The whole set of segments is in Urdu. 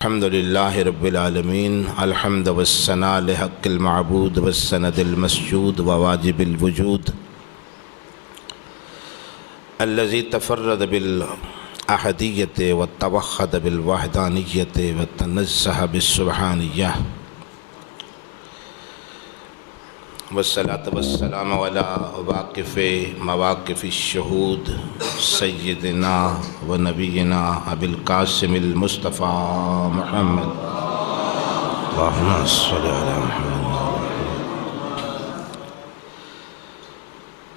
الحمد لله رب العالمين الحمد والثناء لحق المعبود والسند المسجود وواجب الوجود الذي تفرد بالأحدية وتوحد بالوحدانية وتنزه بالسبحانية والصلاة والسلام على واقف مواقف الشهود سيدنا ونبينا أبي القاسم المصطفى محمد اللهم صل على محمد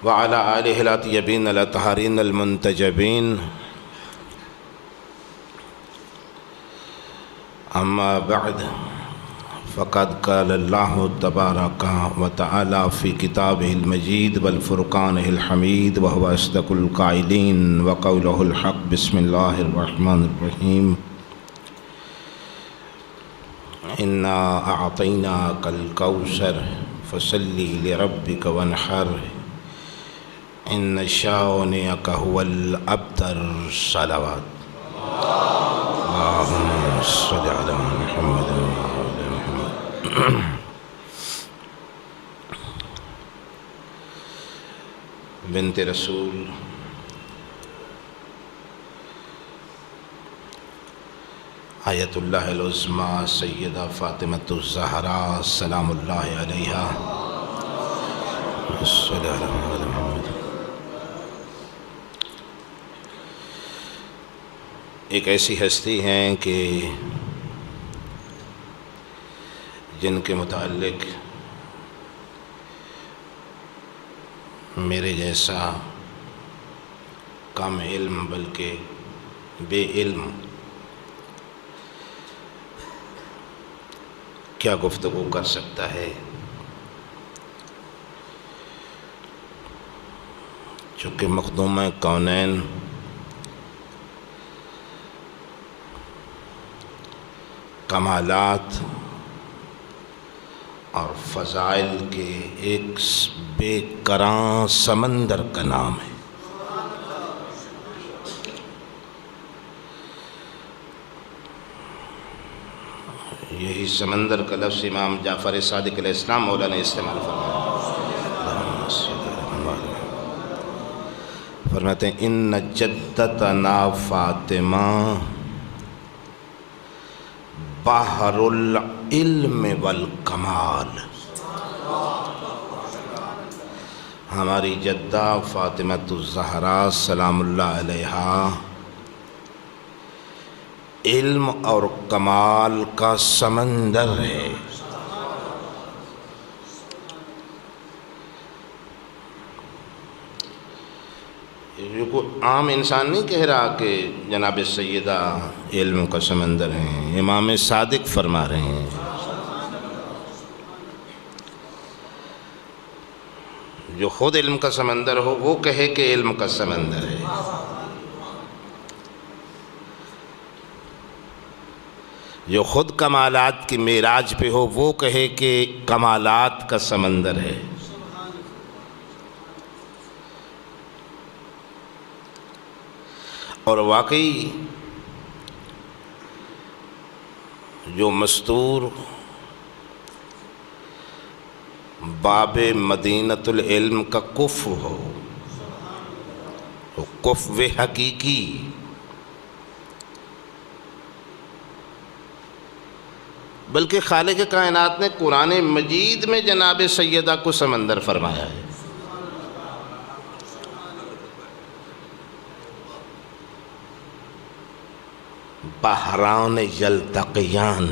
وعلى آله الطيبين الطاهرين المنتجبين أما بعد فقد قال الله تبارك وتعالى في كتابه المجيد والفرقانه الحميد وهو أصدق القائلين وقوله الحق بسم الله الرحمن الرحيم إنا أعطيناك الكوثر فصل لربك وانحر إن شانئك هو الأبتر صلوات اللهم صل على محمد بنت رسول آیت اللہ العظمیٰ سیدہ فاطمۃ الزہراء سلام اللہ علیہا صلی اللہ علیہ وسلم ایک ایسی ہستی ہیں کہ جن کے متعلق میرے جیسا کم علم بلکہ بے علم کیا گفتگو کر سکتا ہے، چونکہ مخدومہ کونین کمالات اور فضائل کے ایک بے کراں سمندر کا نام ہے۔ یہی سمندر کا لفظ امام جعفر صادق علیہ السلام مولا نے استعمال فرماتے ہیں ان جدتنا فاطمہ بحر العلم والکمال، ہماری جدہ فاطمۃ الزہراء سلام اللہ علیہا علم اور کمال کا سمندر ہے۔ عام انسان نہیں کہہ رہا کہ جناب سیدہ علم کا سمندر ہیں، امام صادق فرما رہے ہیں۔ جو خود علم کا سمندر ہو وہ کہے کہ علم کا سمندر ہے، جو خود کمالات کی معراج پہ ہو وہ کہے کہ کمالات کا سمندر ہے۔ اور واقعی جو مستور باب مدینۃ العلم کا کف ہو، وہ کف حقیقی، بلکہ خالق کائنات نے قرآن مجید میں جناب سیدہ کو سمندر فرمایا ہے۔ بحران یلتقیان،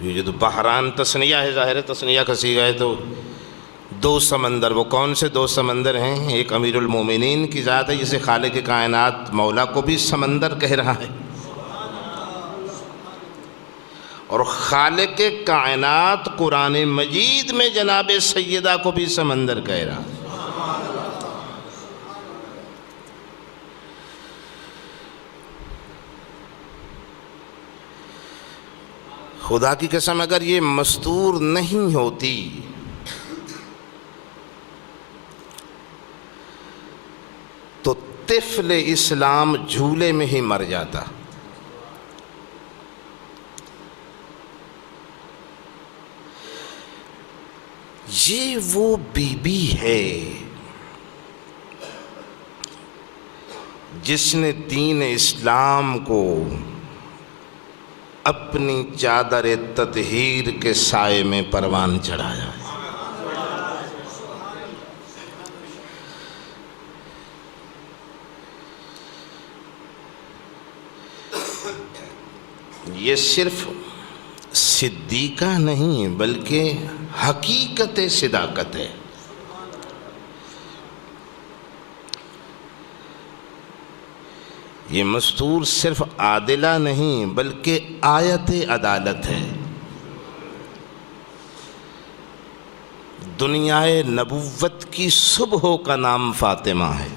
یہ جو بحران تثنیہ ہے، ظاہر ہے تثنیہ کا صیغہ ہے، تو دو سمندر، وہ کون سے دو سمندر ہیں؟ ایک امیر المومنین کی ذات ہے جسے خالق کائنات مولا کو بھی سمندر کہہ رہا ہے، اور خالق کائنات قرآن مجید میں جناب سیدہ کو بھی سمندر کہہ رہا ہے۔ خدا کی قسم اگر یہ مستور نہیں ہوتی تو طفل اسلام جھولے میں ہی مر جاتا۔ یہ وہ بی بی ہے جس نے دین اسلام کو اپنی چادر تطہیر کے سائے میں پروان چڑھایا۔ یہ صرف صدیقہ نہیں بلکہ حقیقت صداقت ہے۔ یہ مستور صرف عادلہ نہیں بلکہ آیت عدالت ہے۔ دنیائے نبوت کی صبح کا نام فاطمہ ہے۔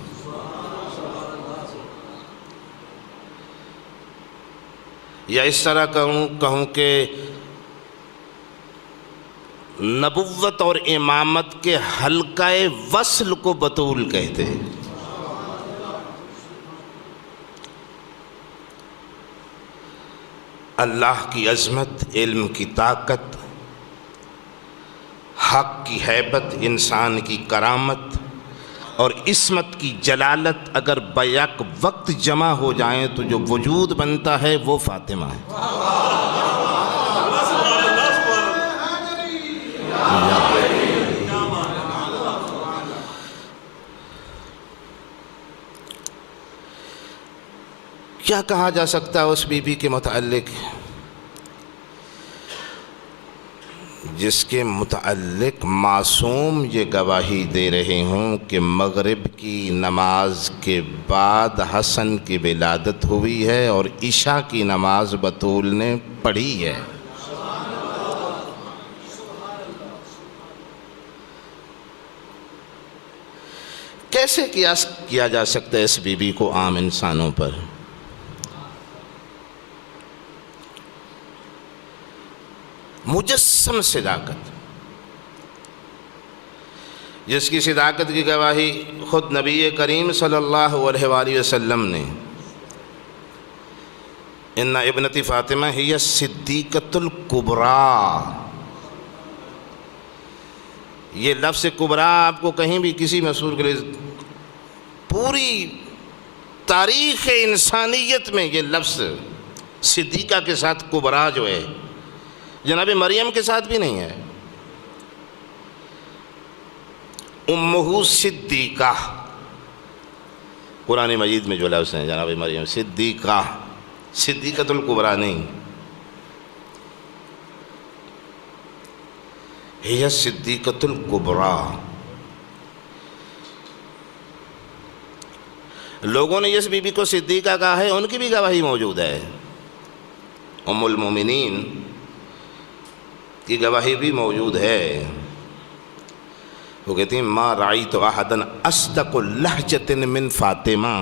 یا اس طرح کہوں کہ نبوت اور امامت کے حلقہ وصل کو بطول کہتے ہیں۔ اللہ کی عظمت، علم کی طاقت، حق کی ہیبت، انسان کی کرامت اور عصمت کی جلالت اگر بیک وقت جمع ہو جائیں تو جو وجود بنتا ہے وہ فاطمہ ہے۔ کیا کہا جا سکتا ہے اس بی بی کے متعلق جس کے متعلق معصوم یہ گواہی دے رہے ہوں کہ مغرب کی نماز کے بعد حسن کی ولادت ہوئی ہے اور عشاء کی نماز بطول نے پڑھی ہے۔ کیسے قیاس کیا جا سکتا ہے اس بی بی کو عام انسانوں پر؟ مجسم صداقت، جس کی صداقت کی گواہی خود نبی کریم صلی اللہ علیہ وآلہ وسلم نے ان ابنتی فاطمہ ہی صدیقۃ الکبریٰ، یہ لفظ کبریٰ آپ کو کہیں بھی کسی مسعود کے لیے پوری تاریخ انسانیت میں یہ لفظ صدیقہ کے ساتھ کبریٰ جو ہے جناب مریم کے ساتھ بھی نہیں ہے۔ امہ صدیقہ قرآن مجید میں جو لفظ ہیں جناب مریم صدیقہ، صدیقۃ الکبریٰ نہیں، ہی صدیقۃ الکبریٰ۔ لوگوں نے اس بی بی کو صدیقہ کہا ہے، ان کی بھی گواہی موجود ہے۔ ام المومنین کی گواہی بھی موجود ہے۔ وہ کہتی ہیں ما رأیت احدا اصدق لہجۃ من فاطمہ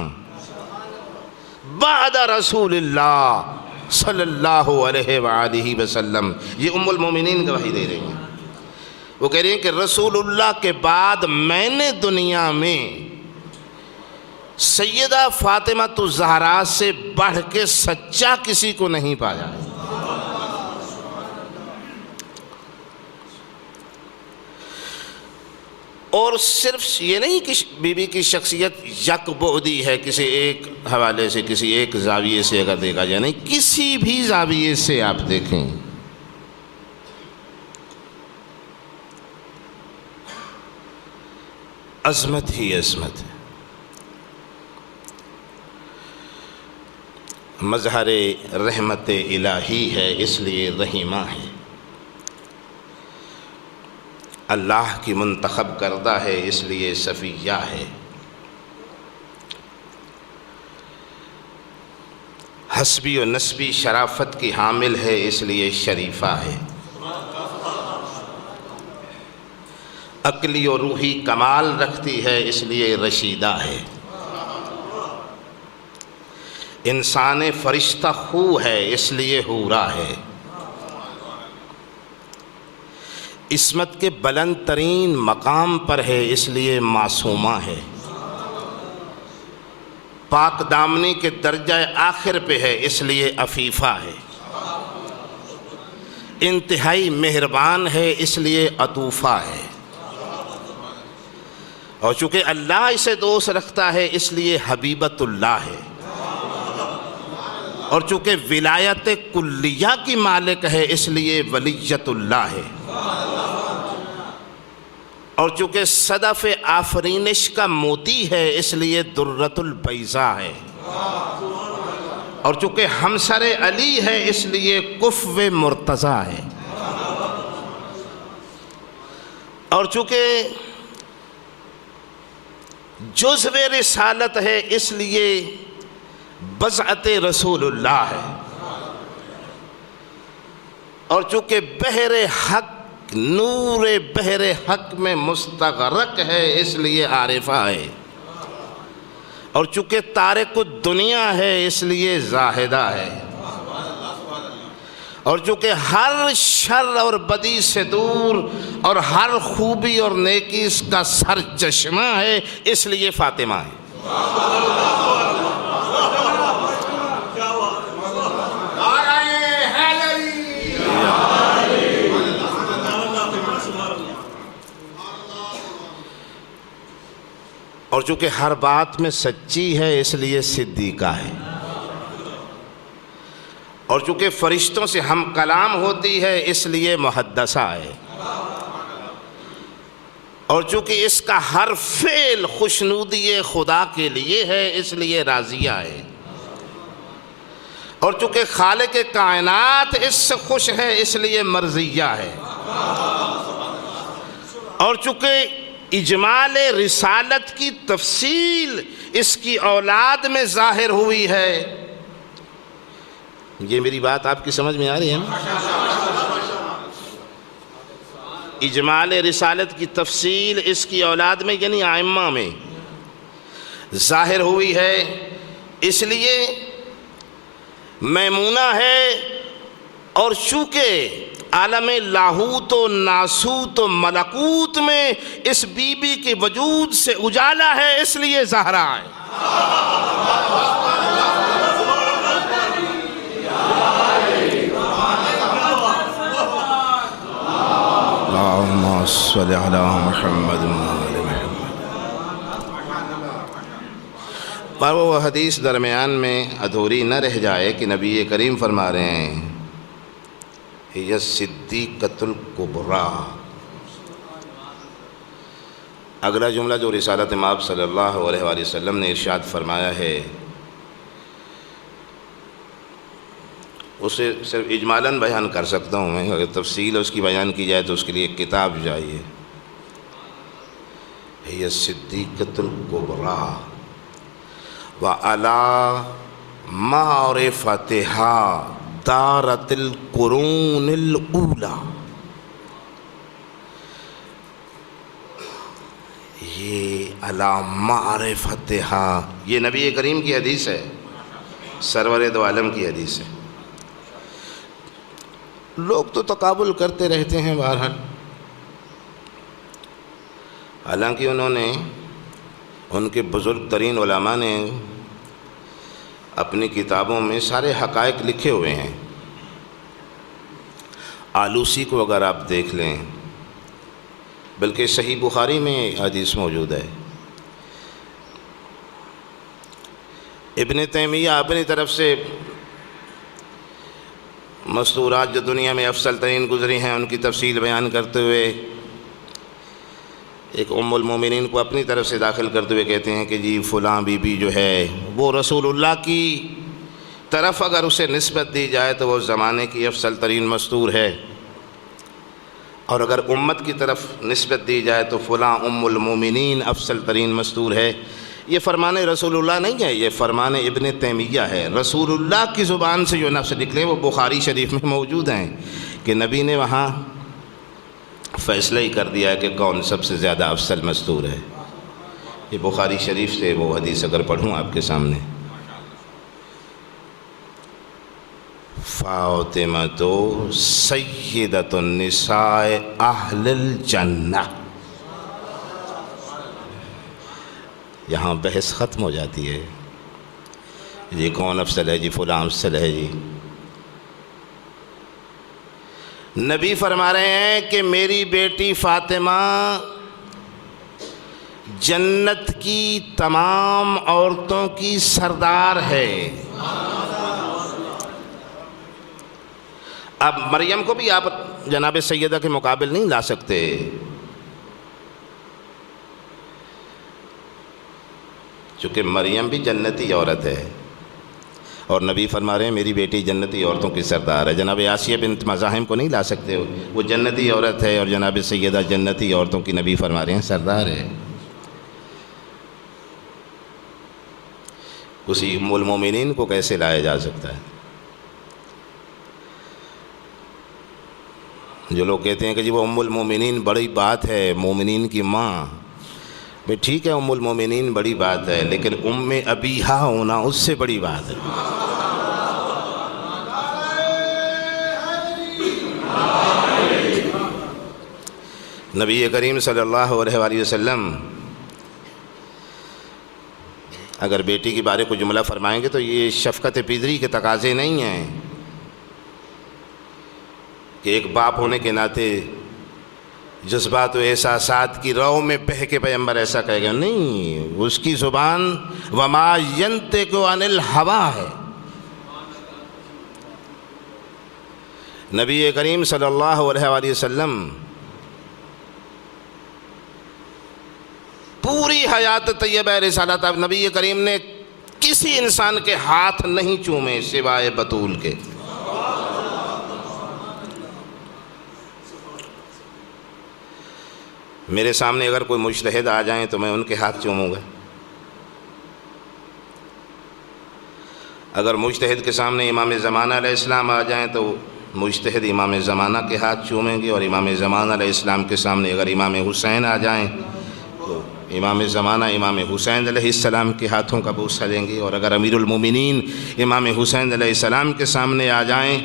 بعد رسول اللہ صلی اللہ علیہ وآلہ وسلم۔ یہ ام المومنین گواہی دے رہی ہیں۔ وہ کہہ رہی ہیں کہ رسول اللہ کے بعد میں نے دنیا میں سیدہ فاطمہ الزہرا سے بڑھ کے سچا کسی کو نہیں پایا۔ اور صرف یہ نہیں کہ بی بی کی شخصیت یک بعدی ہے، کسی ایک حوالے سے کسی ایک زاویے سے اگر دیکھا جائے، نہیں، کسی بھی زاویے سے آپ دیکھیں عظمت ہی عظمت ہے۔ مظہر رحمت الہی ہے، اس لیے رحیمہ ہے۔ اللہ کی منتخب کردہ ہے، اس لیے صفیہ ہے۔ حسبی و نسبی شرافت کی حامل ہے، اس لیے شریفہ ہے۔ عقلی و روحی کمال رکھتی ہے، اس لیے رشیدہ ہے۔ انسان فرشتہ خو ہے، اس لیے حورا ہے۔ عصمت کے بلند ترین مقام پر ہے، اس لیے معصومہ ہے۔ پاک دامنی کے درجہ آخر پہ ہے اس لیے عفیفہ ہے، انتہائی مہربان ہے اس لیے عطوفہ ہے، اور چونکہ اللہ اسے دوست رکھتا ہے اس لیے حبیبت اللہ ہے، اور چونکہ ولایت کلیہ کی مالک ہے اس لیے ولیت اللہ ہے، اور چونکہ صدف آفرینش کا موتی ہے اس لیے درۃ البیضاء ہے، اور چونکہ ہمسر علی ہے اس لیے کفو مرتضیٰ ہے، اور چونکہ جزو رسالت ہے اس لیے بضعت رسول اللہ ہے، اور چونکہ بحر حق نور بحر حق میں مستغرق ہے اس لیے عارفہ ہے، اور چونکہ تارک الدنیا ہے اس لیے زاہدہ ہے، اور چونکہ ہر شر اور بدی سے دور اور ہر خوبی اور نیکی اس کا سر چشمہ ہے اس لیے فاطمہ ہے۔ اور چونکہ ہر بات میں سچی ہے اس لیے صدیقہ ہے، اور چونکہ فرشتوں سے ہم کلام ہوتی ہے اس لیے محدثہ ہے، اور چونکہ اس کا ہر فعل خوشنودی خدا کے لیے ہے اس لیے راضیہ ہے، اور چونکہ خالق کائنات اس سے خوش ہے اس لیے مرضیہ ہے، اور چونکہ اجمال رسالت کی تفصیل اس کی اولاد میں ظاہر ہوئی ہے۔ یہ میری بات آپ کی سمجھ میں آ رہی ہے نا؟ اجمال رسالت کی تفصیل اس کی اولاد میں یعنی ائمہ میں ظاہر ہوئی ہے، اس لیے میمونہ ہے، اور چونکہ عالم لاہوت و ناسوت و ملکوت میں اس بی بی کے وجود سے اجالا ہے اس لیے زہرا ہے۔ اللہم صلی علی محمد پر وہ حدیث درمیان میں ادھوری نہ رہ جائے کہ نبی کریم فرما رہے ہیں ہی صدیقۃ الکبریٰ۔ اگلا جملہ جو رسالت مآب صلی اللہ علیہ وآلہ وسلم نے ارشاد فرمایا ہے اسے صرف اجمالاً بیان کر سکتا ہوں میں، اگر تفصیل اس کی بیان کی جائے تو اس کے لیے ایک کتاب چاہیے۔ ہی صدیقۃ الکبریٰ وعلی معرفتہا دارت القرون الاولی۔ یہ علی معرفتہا، یہ نبی کریم کی حدیث ہے، سرور دو عالم کی حدیث ہے۔ لوگ تو تقابل کرتے رہتے ہیں بہرحال، حالانکہ انہوں نے ان کے بزرگ ترین علماء نے اپنی کتابوں میں سارے حقائق لکھے ہوئے ہیں۔ آلوسی کو اگر آپ دیکھ لیں، بلکہ صحیح بخاری میں حدیث موجود ہے، ابن تیمیہ اپنی طرف سے مستورات جو دنیا میں افضل ترین گزری ہیں ان کی تفصیل بیان کرتے ہوئے ایک ام المومنین کو اپنی طرف سے داخل کرتے ہوئے کہتے ہیں کہ جی فلاں بی بی جو ہے وہ رسول اللہ کی طرف اگر اسے نسبت دی جائے تو وہ زمانے کی افضل ترین مستور ہے، اور اگر امت کی طرف نسبت دی جائے تو فلاں ام المومنین افضل ترین مستور ہے۔ یہ فرمان رسول اللہ نہیں ہے، یہ فرمان ابن تیمیہ ہے۔ رسول اللہ کی زبان سے جو لفظ نکلے وہ بخاری شریف میں موجود ہیں کہ نبی نے وہاں فیصلہ ہی کر دیا ہے کہ کون سب سے زیادہ افضل مستور ہے۔ یہ بخاری شریف سے وہ حدیث اگر پڑھوں آپ کے سامنے، فاطمۃ سیدۃ النساء اہل الجنہ، یہاں بحث ختم ہو جاتی ہے۔ جی کون افضل ہے؟ جی فلاں افضل ہے جی۔ نبی فرما رہے ہیں کہ میری بیٹی فاطمہ جنت کی تمام عورتوں کی سردار ہے۔ اب مریم کو بھی آپ جناب سیدہ کے مقابل نہیں لا سکتے، چونکہ مریم بھی جنتی عورت ہے، اور نبی فرما رہے ہیں میری بیٹی جنتی عورتوں کی سردار ہے۔ جناب آسیہ بنت مزاحم کو نہیں لا سکتے ہو، وہ جنتی عورت ہے، اور جناب سیدہ جنتی عورتوں کی نبی فرما رہے ہیں سردار ہے۔ اسی ام المومنین کو کیسے لایا جا سکتا ہے؟ جو لوگ کہتے ہیں کہ جی وہ ام المومنین بڑی بات ہے، مومنین کی ماں، بھئی ٹھیک ہے ام المومنین بڑی بات ہے، لیکن ام ابیہا ہونا اس سے بڑی بات ہے۔ نبی کریم صلی اللہ علیہ وآلہ وسلم اگر بیٹی کے بارے کو جملہ فرمائیں گے تو یہ شفقت پیدری کے تقاضے نہیں ہیں کہ ایک باپ ہونے کے ناطے جذبات و احساسات کی رو میں بہہ کے پیغمبر ایسا کہے گا، نہیں، اس کی زبان وما ینطق عن الہوا ہے۔ نبی کریم صلی اللہ علیہ وآلہ وسلم پوری حیات طیبہ رسالت نبی کریم نے کسی انسان کے ہاتھ نہیں چومے سوائے بطول کے۔ میرے سامنے اگر کوئی مجتہد آ جائیں تو میں ان کے ہاتھ چوموں گا۔ اگر مجتہد کے سامنے امام زمانہ علیہ السلام آ جائیں تو مجتہد امام زمانہ کے ہاتھ چومیں گے، اور امام زمانہ علیہ السلام کے سامنے اگر امام حسین آ جائیں تو امام زمانہ امام حسین علیہ السلام کے ہاتھوں کا بوسہ لیں گے، اور اگر امیر المومنین امام حسین علیہ السلام کے سامنے آ جائیں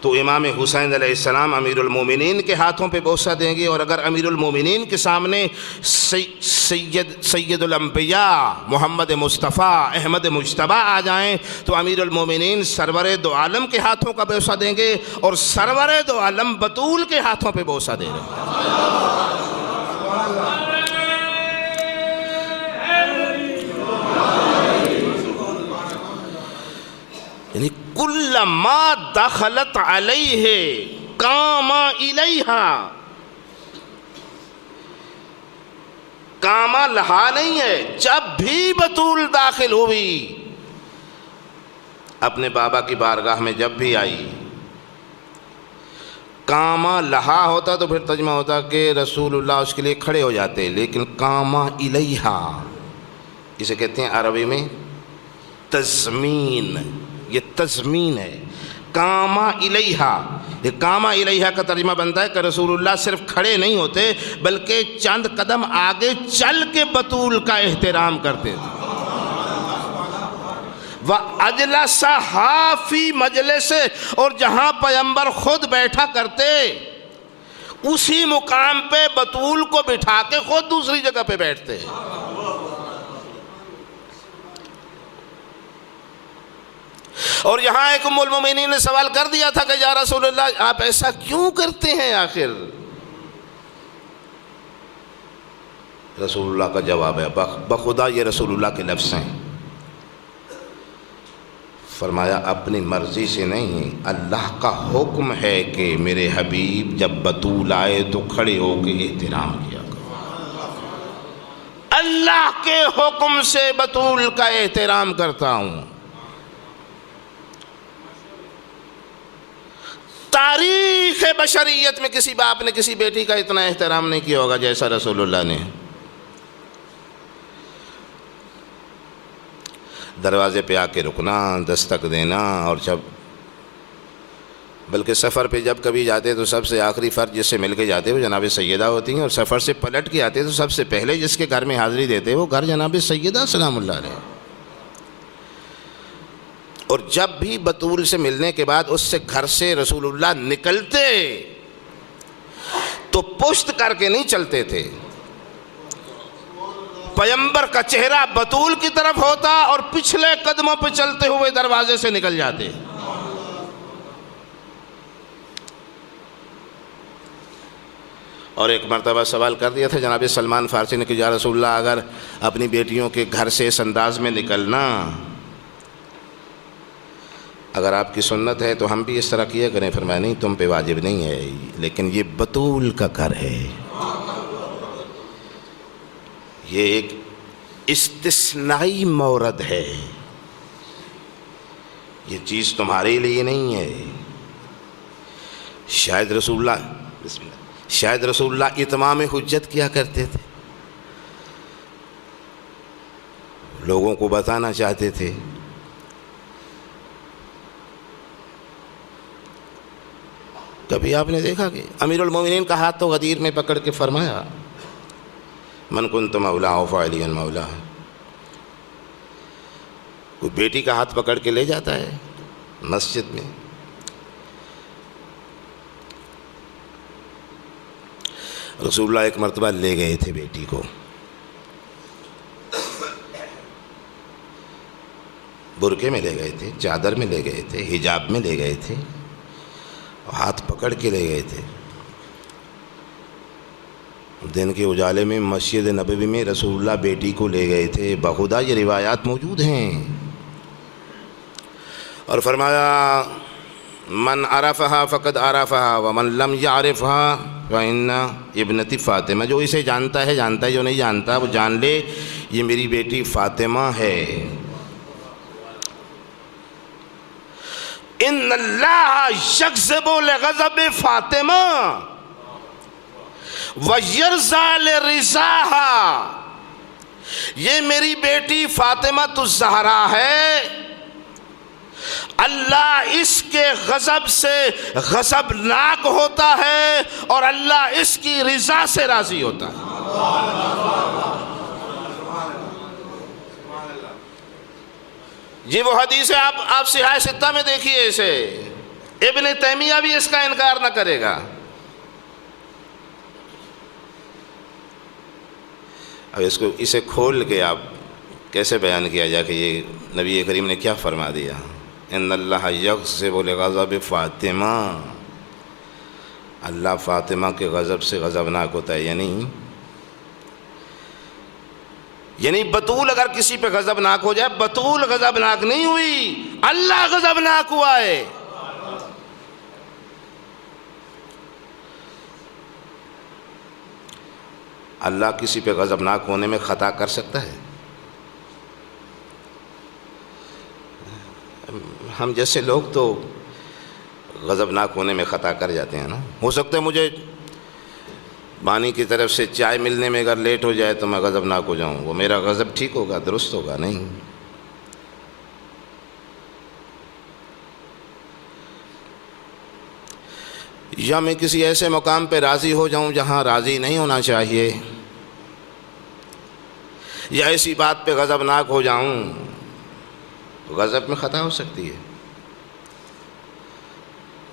تو امام حسین علیہ السلام امیر المومنین کے ہاتھوں پہ بوسہ دیں گے، اور اگر امیر المومنین کے سامنے سید الانبیاء محمد مصطفیٰ احمد مجتبیٰ آ جائیں تو امیر المومنین سرور دو عالم کے ہاتھوں کا بوسہ دیں گے، اور سرور دو عالم بطول کے ہاتھوں پہ بوسہ دے رہے ہیں۔ یعنی کل ما دخلت علیہ قام الیہا، قام لہا نہیں ہے، جب بھی بطول داخل ہوئی اپنے بابا کی بارگاہ میں، جب بھی آئی، قام لہا ہوتا تو پھر ترجمہ ہوتا کہ رسول اللہ اس کے لیے کھڑے ہو جاتے، لیکن قام الیہا اسے کہتے ہیں عربی میں تضمین، یہ تضمین ہے۔ قام الیہا، یہ قام الیہا کا ترجمہ بنتا ہے کہ رسول اللہ صرف کھڑے نہیں ہوتے بلکہ چند قدم آگے چل کے بطول کا احترام کرتے تھے۔ وَأَجْلَسَهَا فِي مَجْلِسِهِ، اور جہاں پیغمبر خود بیٹھا کرتے اسی مقام پہ بطول کو بٹھا کے خود دوسری جگہ پہ بیٹھتے۔ اور یہاں ایک ام المومنین نے سوال کر دیا تھا کہ یا رسول اللہ آپ ایسا کیوں کرتے ہیں آخر؟ رسول اللہ کا جواب ہے، بخدا یہ رسول اللہ کے لفظ ہیں، فرمایا اپنی مرضی سے نہیں، اللہ کا حکم ہے کہ میرے حبیب جب بطول آئے تو کھڑے ہو کے احترام کیا کرو۔ اللہ کے حکم سے بطول کا احترام کرتا ہوں۔ تاریخ بشریت میں کسی باپ نے کسی بیٹی کا اتنا احترام نہیں کیا ہوگا جیسا رسول اللہ نے۔ دروازے پہ آ کے رکنا، دستک دینا، اور جب بلکہ سفر پہ جب کبھی جاتے تو سب سے آخری فرد جس سے مل کے جاتے وہ جناب سیدہ ہوتی ہیں، اور سفر سے پلٹ کے آتے تو سب سے پہلے جس کے گھر میں حاضری دیتے وہ گھر جناب سیدہ سلام اللہ علیہ۔ اور جب بھی بطول سے ملنے کے بعد اس سے گھر سے رسول اللہ نکلتے تو پشت کر کے نہیں چلتے تھے، پیغمبر کا چہرہ بطول کی طرف ہوتا اور پچھلے قدموں پہ چلتے ہوئے دروازے سے نکل جاتے. اور ایک مرتبہ سوال کر دیا تھا جناب سلمان فارسی نے کہ یا رسول اللہ اگر اپنی بیٹیوں کے گھر سے اس انداز میں نکلنا اگر آپ کی سنت ہے تو ہم بھی اس طرح کیا کریں. فرمایا نہیں تم پہ واجب نہیں ہے، لیکن یہ بطول کا گھر ہے، یہ ایک استثنائی مورد ہے، یہ چیز تمہارے لیے نہیں ہے. شاید رسول اللہ اتمام حجت کیا کرتے تھے، لوگوں کو بتانا چاہتے تھے. کبھی آپ نے دیکھا کہ امیر المومنین کا ہاتھ تو غدیر میں پکڑ کے فرمایا من کنت مولا فعلی مولا. کوئی بیٹی کا ہاتھ پکڑ کے لے جاتا ہے مسجد میں. رسول اللہ ایک مرتبہ لے گئے تھے بیٹی کو، برقعے میں لے گئے تھے، چادر میں لے گئے تھے، حجاب میں لے گئے تھے، ہاتھ پکڑ کے لے گئے تھے. دن کے اجالے میں مسجد نبوی میں رسول اللہ بیٹی کو لے گئے تھے. بخدا یہ روایات موجود ہیں. اور فرمایا من عرفها فقد عرفها ومن لم يعرفها فإن ابنتی فاطمہ. جو اسے جانتا ہے جانتا ہے، جو نہیں جانتا وہ جان لے یہ میری بیٹی فاطمہ ہے. ان اللہ یغضب لغضب فاطمہ ویرضی لرضاها. یہ میری بیٹی فاطمہ الزہرا ہے، اللہ اس کے غضب سے غضبناک ہوتا ہے اور اللہ اس کی رضا سے راضی ہوتا ہے. جی وہ حدیث ہے، آپ صحاح ستہ میں دیکھیے اسے. ابن تیمیہ بھی اس کا انکار نہ کرے گا. اب اسے کھول کے آپ کیسے بیان کیا جائے کہ یہ نبی کریم نے کیا فرما دیا. ان اللہ یغضب لغضب فاطمہ، اللہ فاطمہ کے غضب سے غضبناک ہوتا ہے. یعنی بطول اگر کسی پہ غضبناک ہو جائے، بطول غضبناک نہیں ہوئی، اللہ غضبناک ہوا ہے. اللہ کسی پہ غضبناک ہونے میں خطا کر سکتا ہے؟ ہم جیسے لوگ تو غضبناک ہونے میں خطا کر جاتے ہیں نا. ہو سکتا ہے مجھے بانی کی طرف سے چائے ملنے میں اگر لیٹ ہو جائے تو میں غضبناک ہو جاؤں، وہ میرا غضب ٹھیک ہوگا، درست ہوگا؟ نہیں. یا میں کسی ایسے مقام پہ راضی ہو جاؤں جہاں راضی نہیں ہونا چاہیے، یا ایسی بات پہ غضبناک ہو جاؤں تو غضب میں خطا ہو سکتی ہے.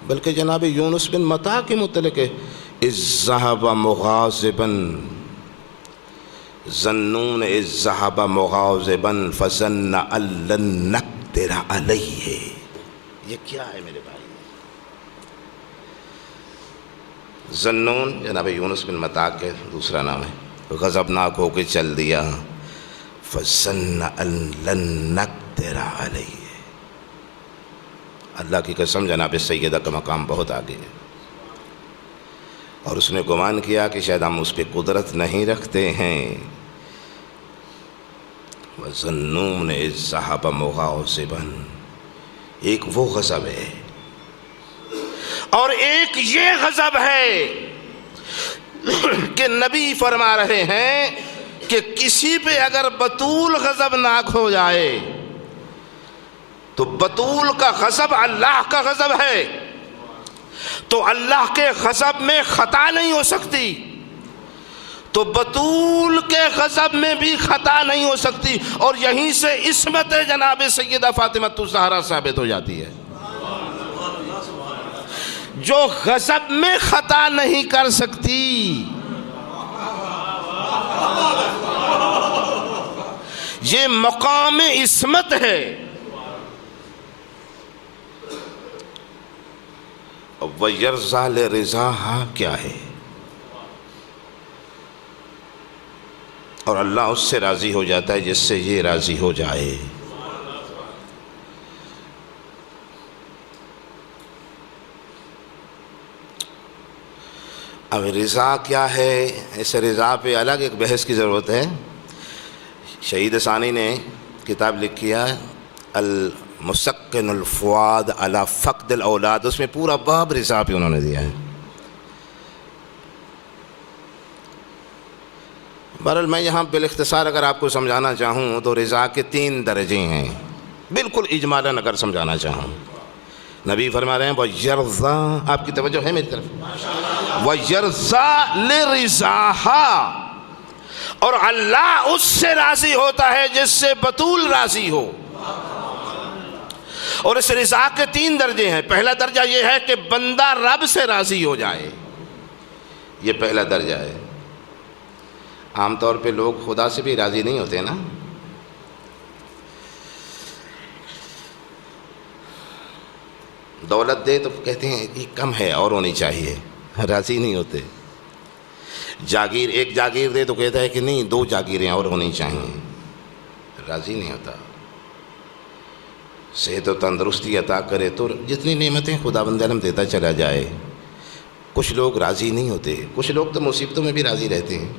بلکہ جناب یونس بن متا کے متعلق ہے اذ ذہب مغاضبا ظنون اذ ذہب مغاضبا فظن ان لن نقدر علیہ. یہ کیا ہے میرے بھائی؟ ظنون جناب یونس بن متا کے دوسرا نام ہے. غضبناک ہو کے چل دیا، فظن ان لن نقدر علیہ. اللہ کی قسم جناب سیدہ کا مقام بہت آگے ہے، اور اس نے گمان کیا کہ شاید ہم اس پہ قدرت نہیں رکھتے ہیں. وَظَنُّونَ إِذْ ذَهَبَ مُغَاضِبًا. ایک وہ غضب ہے اور ایک یہ غضب ہے کہ نبی فرما رہے ہیں کہ کسی پہ اگر بطول غضبناک ہو جائے تو بطول کا غضب اللہ کا غضب ہے، تو اللہ کے غضب میں خطا نہیں ہو سکتی، تو بطول کے غضب میں بھی خطا نہیں ہو سکتی. اور یہیں سے عصمت جناب سیدہ فاطمہ الزہرا ثابت ہو جاتی ہے. جو غضب میں خطا نہیں کر سکتی، یہ مقام عصمت ہے. وَيَرْضَىٰ لِرِضَاهَا کیا ہے؟ اور اللہ اس سے راضی ہو جاتا ہے جس سے یہ راضی ہو جائے. اب رضا کیا ہے؟ اس رضا پہ الگ ایک بحث کی ضرورت ہے. شہید ثانی نے کتاب لکھی ہے المسکن الفؤاد علی فقد الاولاد، اس میں پورا باب رضا پہ انہوں نے دیا ہے. بہرحال میں یہاں بالاختصار اگر آپ کو سمجھانا چاہوں تو رضا کے 3 درجے ہیں، بالکل اجمالاً اگر سمجھانا چاہوں. نبی فرما رہے ہیں وَيَرْضَىٰ، آپ کی توجہ ہے میری طرف، وَيَرْضَىٰ لِرِضَاهَا، اور اللہ اس سے راضی ہوتا ہے جس سے بطول راضی ہو. اور اس رضا کے 3 درجے ہیں. پہلا درجہ یہ ہے کہ بندہ رب سے راضی ہو جائے، یہ پہلا درجہ ہے. عام طور پہ لوگ خدا سے بھی راضی نہیں ہوتے نا. دولت دے تو کہتے ہیں یہ کم ہے اور ہونی چاہیے، راضی نہیں ہوتے. جاگیر، ایک جاگیر دے تو کہتا ہے کہ نہیں 2 جاگیریں اور ہونی چاہیے، راضی نہیں ہوتا. صحت و تندرستی عطا کرے تو جتنی نعمتیں خدا بند عالم دیتا چلا جائے. کچھ لوگ راضی نہیں ہوتے، کچھ لوگ تو مصیبتوں میں بھی راضی رہتے ہیں.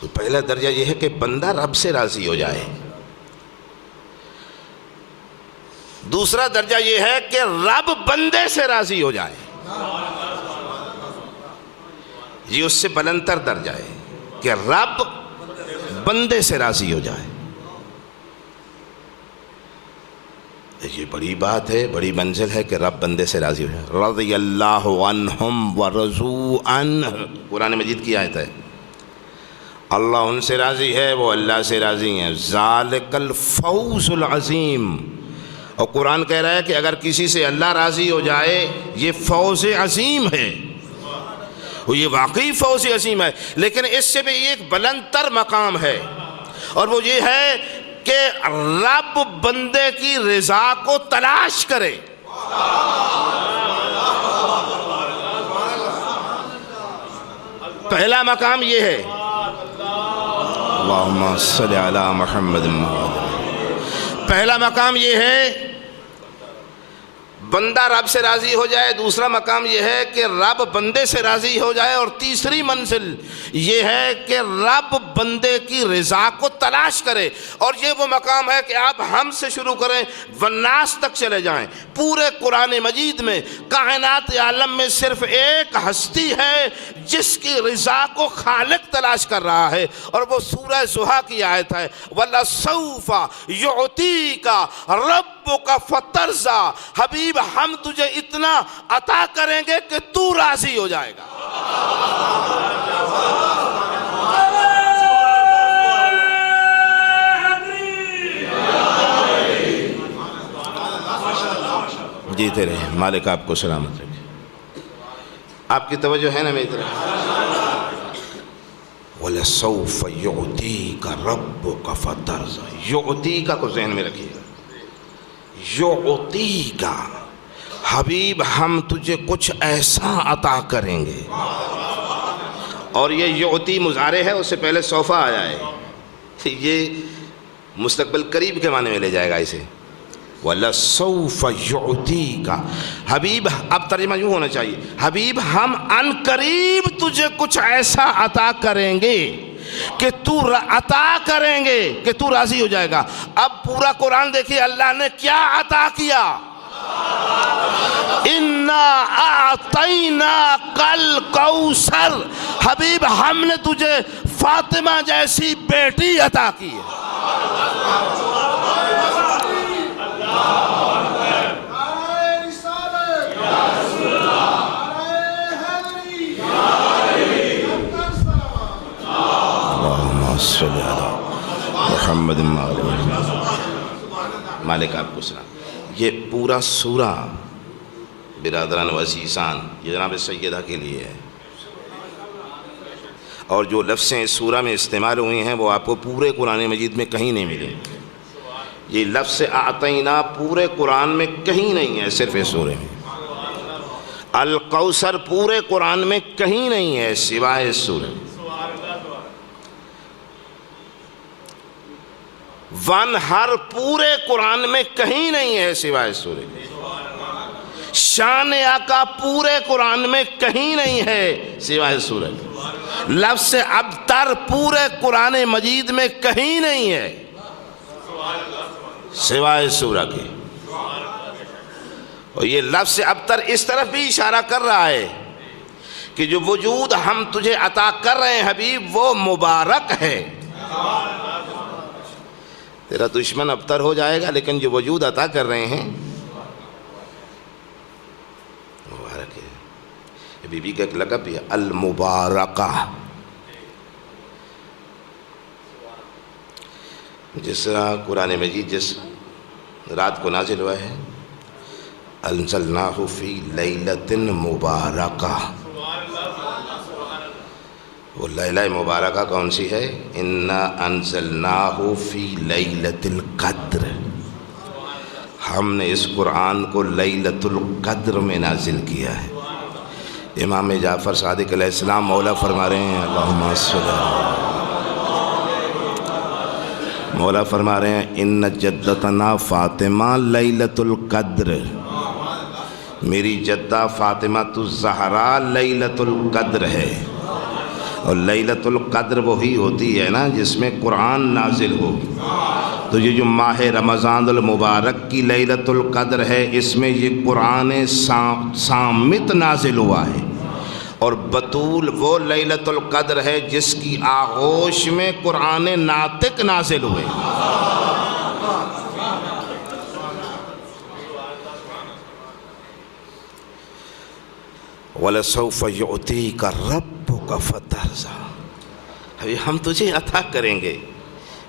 تو پہلا درجہ یہ ہے کہ بندہ رب سے راضی ہو جائے. دوسرا درجہ یہ ہے کہ رب بندے سے راضی ہو جائے. یہ اس سے بلندتر درجہ ہے کہ رب بندے سے راضی ہو جائے. یہ بڑی بات ہے، بڑی منزل ہے کہ رب بندے سے راضی ہو جائے. رضی اللہ عنہم ورضوا عنہ، قرآن مجید کی آیت ہے. اللہ ان سے راضی ہے، وہ اللہ سے راضی ہیں. ذالک الفوز العظیم، اور قرآن کہہ رہا ہے کہ اگر کسی سے اللہ راضی ہو جائے یہ فوز عظیم ہے، یہ واقعی فوز عظیم ہے. لیکن اس سے بھی ایک بلند تر مقام ہے، اور وہ یہ ہے کہ رب بندے کی رضا کو تلاش کرے. پہلا مقام یہ ہے. اللہم صلی علی محمد. پہلا مقام یہ ہے بندہ رب سے راضی ہو جائے. دوسرا مقام یہ ہے کہ رب بندے سے راضی ہو جائے. اور تیسری منزل یہ ہے کہ رب بندے کی رضا کو تلاش کرے. اور یہ وہ مقام ہے کہ آپ ہم سے شروع کریں والناس تک چلے جائیں. پورے قرآن مجید میں کائنات عالم میں صرف ایک ہستی ہے جس کی رضا کو خالق تلاش کر رہا ہے، اور وہ سورہ ضحیٰ کی آیت ہے وَلَسَوْفَ يُعْطِيكَ رَبُّكَ فَتَرْضَىٰ. حبیب ہم تجھے اتنا عطا کریں گے کہ تو راضی ہو جائے گا. جیتے رہے، مالک آپ کو سلامت رکھے. آپ کی توجہ ہے نا میری طرف؟ وَلَسَوْفَ يُعْطِيكَ رَبُّكَ فَتَرْضَىٰ. يُعْطِيكَ کو ذہن میں رکھیے گا. یعطیک، حبیب ہم تجھے کچھ ایسا عطا کریں گے. اور یہ یعطی مضارع ہے، اس سے پہلے سوفا آیا ہے. یہ مستقبل قریب کے معنی میں لے جائے گا اسے. وَلَسَوْفَ يُعْطِيكَ، حبیب، اب ترجمہ یوں ہونا چاہیے، حبیب ہم ان قریب تجھے کچھ ایسا عطا کریں گے کہ تو عطا کریں گے کہ تو راضی ہو جائے گا. اب پورا قرآن دیکھیے اللہ نے کیا عطا کیا. اِنَّا أَعْطَيْنَاكَ الْكَوْثَرَ، حبیب ہم نے تجھے فاطمہ جیسی بیٹی عطا کی ہے. صلی اللہ محمد. مالک آپ کو سلام. یہ پورا سورہ برادران و عزیزان یہ جناب سیدہ کے لیے ہے. اور جو لفظیں اس سورہ میں استعمال ہوئی ہیں وہ آپ کو پورے قرآن مجید میں کہیں نہیں ملیں. یہ لفظ اعطینا پورے قرآن میں کہیں نہیں ہے، صرف اس سورے میں. الکوثر پورے قرآن میں کہیں نہیں ہے سوائے اس سورے میں. ونہر پورے قرآن میں کہیں نہیں ہے سوائے اس سورے میں. شان آقا پورے قرآن میں کہیں نہیں ہے سوائے اس سورے میں. لفظ ابتر پورے قرآن مجید میں کہیں نہیں ہے سوائے اس سورہ کے. اور یہ لفظ ابتر اس طرف بھی اشارہ کر رہا ہے کہ جو وجود ہم تجھے عطا کر رہے ہیں حبیب وہ مبارک ہے. تیرا دشمن ابتر ہو جائے گا لیکن جو وجود عطا کر رہے ہیں مبارک ہے. بی بی کا ایک لقب بھی ہے المبارکہ. جس طرح قرآن مجید جس رات کو نازل ہوا ہے انزلناہ فی لیلۃ مبارکہ، وہ لیلہ مبارکہ کون سی ہے؟ انا انزلناہ فی لیلۃ القدر. ہم نے اس قرآن کو لیلۃ القدر میں نازل کیا ہے. امام جعفر صادق علیہ السلام مولا فرما رہے ہیں اللہم صلی مولا فرما رہے ہیں ان جدتنا فاطمہ لیلۃ القدر، میری جدہ فاطمہ الزہرا لیلۃ القدر ہے. اور لیلۃ القدر وہی ہوتی ہے نا جس میں قرآن نازل ہو. تو یہ جو ماہ رمضان المبارک کی لیلۃ القدر ہے اس میں یہ قرآن صامت نازل ہوا ہے. اور بطول وہ لیلۃ القدر ہے جس کی آغوش میں قرآن ناطق نازل ہوئے. وَلَسَوْفَ يُعْطِيكَ رَبُّكَ فَتَرْضَىٰ. ہم تجھے عطا کریں گے،